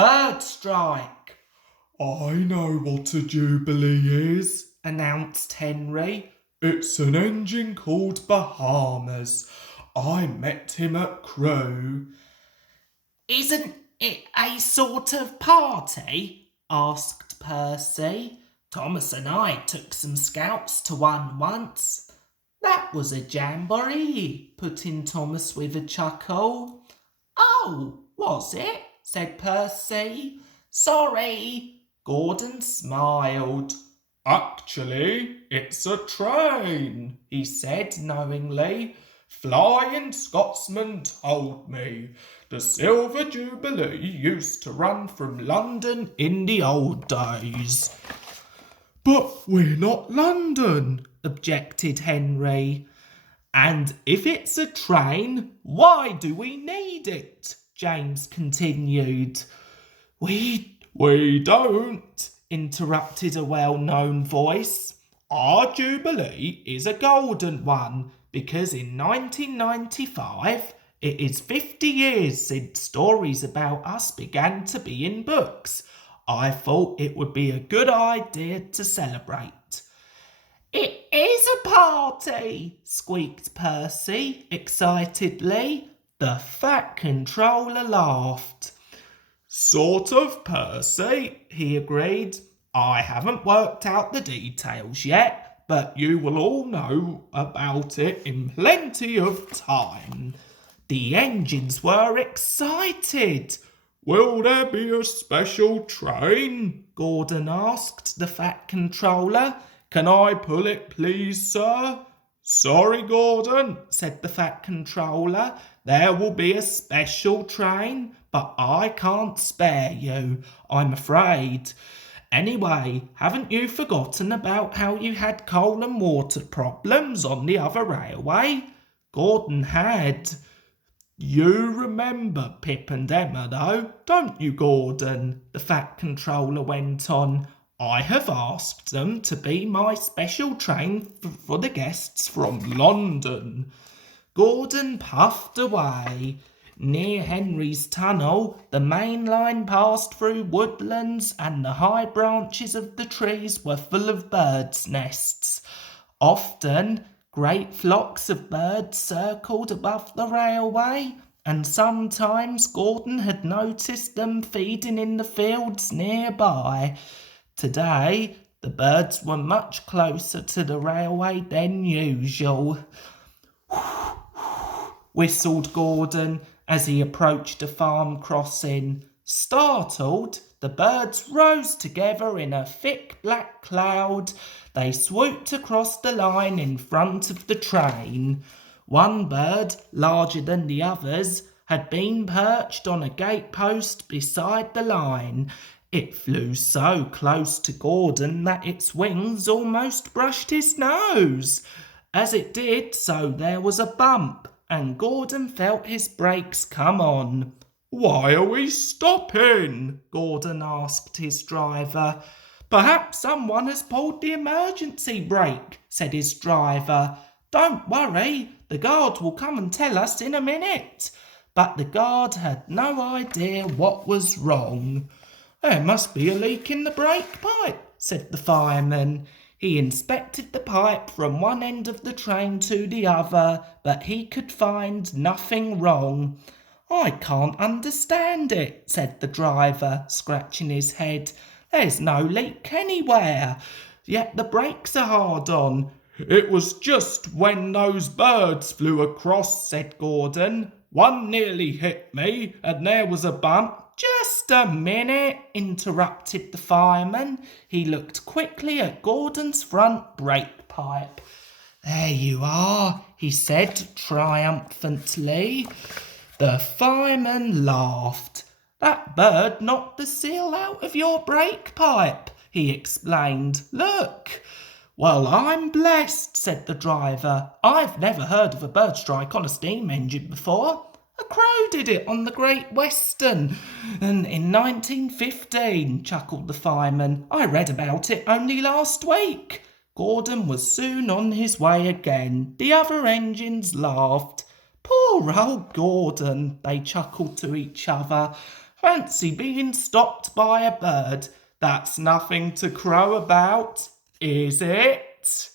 Birdstrike. I know what a jubilee is, Announced Henry. It's an engine called Bahamas. I met him at Crewe. Isn't it a sort of party? Asked Percy. Thomas and I took some scouts to one once. That was a jamboree, put in Thomas with a chuckle. Oh, was it? Said Percy. Sorry. Gordon smiled. Actually, it's a train, he said knowingly. Flying Scotsman told me. The Silver Jubilee used to run from London in the old days. But we're not London, objected Henry. And if it's a train, why do we need it? James continued. We don't, interrupted a well-known voice. Our Jubilee is a golden one because in 1995 it is 50 years since stories about us began to be in books. I thought it would be a good idea to celebrate. It is a party, squeaked Percy excitedly. The Fat Controller laughed. Sort of, Percy, he agreed. I haven't worked out the details yet, but you will all know about it in plenty of time. The engines were excited. Will there be a special train? Gordon asked the Fat Controller. Can I pull it, please, sir? Sorry, Gordon, said the Fat Controller. There will be a special train, but I can't spare you, I'm afraid. Anyway, haven't you forgotten about how you had coal and water problems on the other railway? Gordon had. You remember Pip and Emma, though, don't you, Gordon? The Fat Controller went on. I have asked them to be my special train for the guests from London. Gordon puffed away. Near Henry's tunnel, the main line passed through woodlands and the high branches of the trees were full of birds' nests. Often, great flocks of birds circled above the railway, and sometimes Gordon had noticed them feeding in the fields nearby. Today, the birds were much closer to the railway than usual. Whistled Gordon as he approached a farm crossing. Startled, the birds rose together in a thick black cloud. They swooped across the line in front of the train. One bird, larger than the others, had been perched on a gatepost beside the line. It flew so close to Gordon that its wings almost brushed his nose. As it did so, there was a bump, and Gordon felt his brakes come on. Why are we stopping? Gordon asked his driver. Perhaps someone has pulled the emergency brake, said his driver. Don't worry, the guard will come and tell us in a minute. But the guard had no idea what was wrong. There must be a leak in the brake pipe, said the fireman. He inspected the pipe from one end of the train to the other, but he could find nothing wrong. I can't understand it, said the driver, scratching his head. There's no leak anywhere, yet the brakes are hard on. It was just when those birds flew across, said Gordon. One nearly hit me, and there was a bump. Just a minute, interrupted the fireman. He looked quickly at Gordon's front brake pipe. There you are, he said triumphantly. The fireman laughed. That bird knocked the seal out of your brake pipe, he explained. Look. Well, I'm blessed, said the driver. I've never heard of a birdstrike on a steam engine before. A crow did it on the Great Western and in 1915, chuckled the fireman. I read about it only last week. Gordon was soon on his way again. The other engines laughed. Poor old Gordon, they chuckled to each other. Fancy being stopped by a bird. That's nothing to crow about, is it?